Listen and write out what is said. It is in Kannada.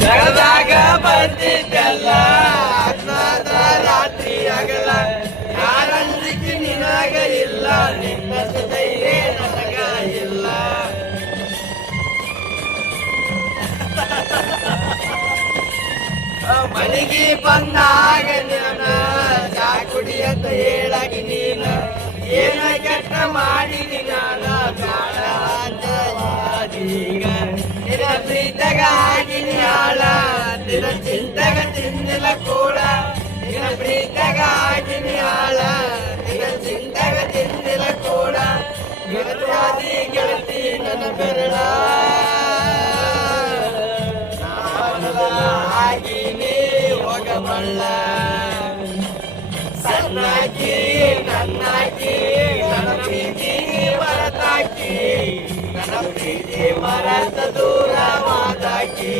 ಕರೆದಾಗ ಬಂದಿದ್ದೆಲ್ಲ ಅಜ್ಞಾತ ರಾತ್ರಿ ಆಗಲ್ಲ ಯಾರಂಜಿಕೆ ನಿನಗ ಇಲ್ಲ ನಿನ್ನ ಧೈರ್ಯ ನನಗ ಇಲ್ಲ ಮನೆಗೆ ಬಂದಾಗ ನೀನ ಚಾ ಕುಡಿಯಂತ ಹೇಳಾಗಿ ನೀನ ಏನ ಕೆಟ್ಟ ಮಾಡಿದಿ ನಾನ ಈಗ ನಿನ್ನ ಪ್ರೀತಗ ಆಗಿನಿ ಹಾಳ ನಿನ್ನ ಚಿಂತಗ ತಿಂದಿಲ್ಲ ಕೂಡ ನಿನ್ನ ಪ್ರೀತಗ ಆಗಿನಿ ಹಾಳ ನಿನ್ನ ಚಿಂತಗ ತಿಂದಿಲ್ಲ ಕೂಡ ಗೆಳತಿ ಗೆಳತಿ ನನ್ನ ಬೆರಳ ಆಗಿನಿ ಹೋಗಬಲ್ಲ ಸಣ್ಣಾಕಿ ನನ್ನಾಕಿ ನನ್ನ ಪ್ರೀತಿ ಮರತಾಕಿ ನನ್ನ ಪ್ರೀತಿ ಮರತ ದೂರವಾದಾಕಿ